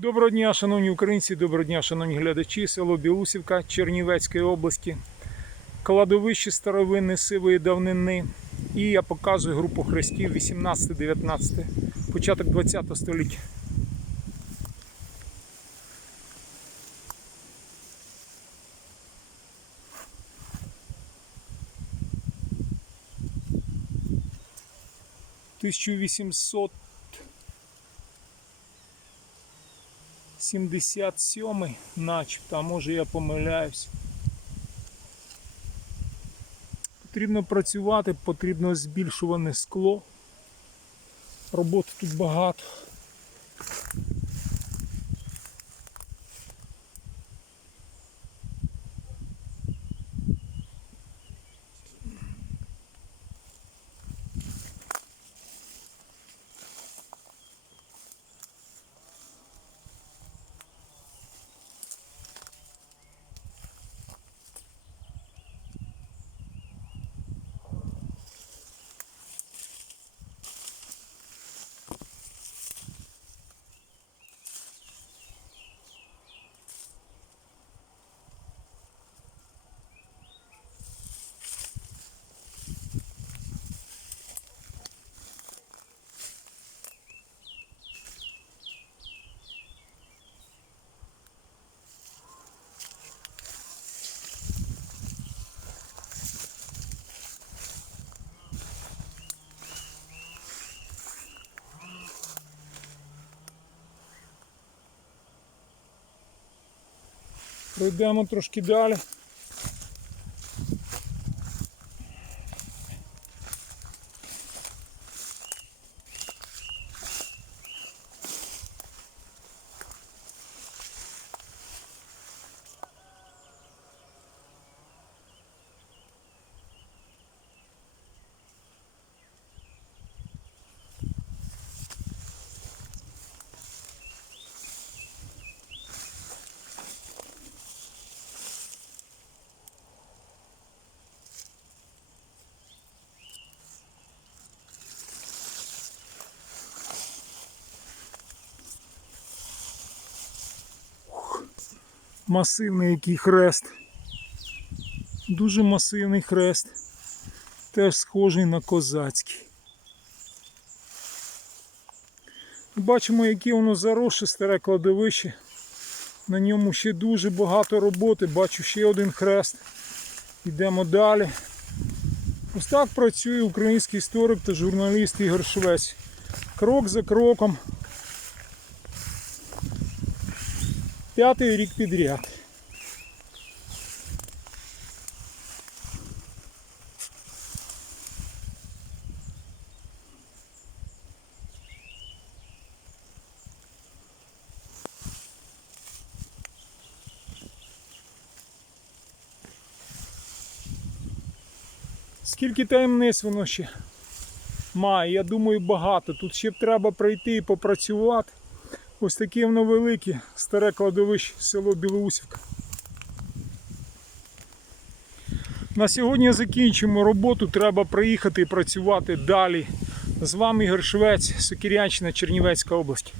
Доброго дня, шановні українці, доброго дня, шановні глядачі, село Білусівка Чернівецької області, кладовище старовинне сивої давнини. І я показую групу хрестів 18-19, початок 20 століття. Тисячу 77 начебто, а може я помиляюсь. Потрібно працювати, потрібно збільшуване скло. Роботи тут багато. Пройдемо трошки далі. Масивний який хрест. Дуже масивний хрест. Теж схожий на козацький. Бачимо, яке воно заросше старе кладовище. На ньому ще дуже багато роботи. Бачу ще один хрест. Йдемо далі. Ось так працює український історик та журналіст Ігор Швець. Крок за кроком. П'ятий рік підряд. Скільки таємниць воно ще має? Я думаю, багато. Тут ще б треба прийти і попрацювати. Ось таке воно велике, старе кладовище, село Білоусівка. На сьогодні закінчимо роботу, треба приїхати і працювати далі. З вами Ігор Швець, Сокирянщина, Чернівецька область.